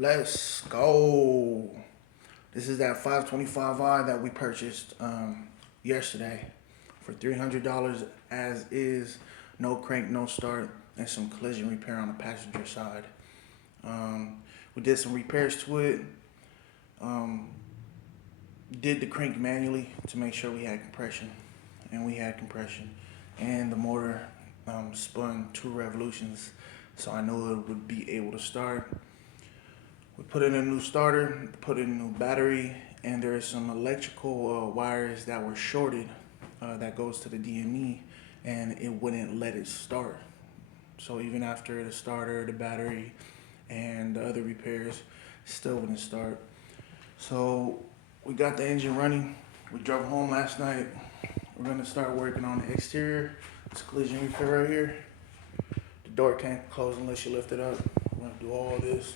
Let's go. This is that 525i that we purchased yesterday for $300 as is. No crank, no start, and some collision repair on the passenger side. We did some repairs to it. Um, did the crank manually to make sure we had compression, and we had compression. And the motor spun 2 revolutions, so I knew it would be able to start. We put in a new starter, put in a new battery, and there are some electrical wires that were shorted that goes to the DME, and it wouldn't let it start. So even after the starter, the battery, and the other repairs, still wouldn't start. So we got the engine running. We drove home last night. We're gonna start working on the exterior. This collision repair right here. The door can't close unless you lift it up. We're gonna do all this.